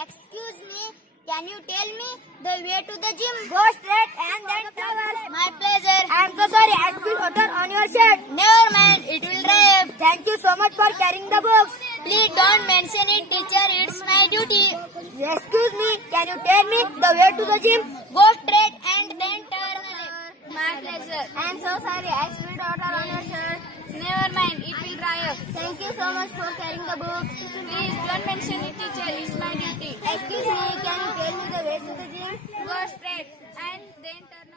Excuse me, can you tell me the way to the gym? Go straight and then turn. My pleasure. I am so sorry, I spilled water on your shirt. Never mind, it will dry up. Thank you so much for carrying the books. Please don't mention it, teacher. It's my duty. Excuse me, can you tell me the way to the gym? Go straight and then turn left. My pleasure. I am so sorry, I spilled water on your shirt. Never mind, it will dry up. Thank you so much for carrying the books. Please don't mention it, teacher. It's my duty. Excuse me, can you tell me the way to the gym? Go straight and then turn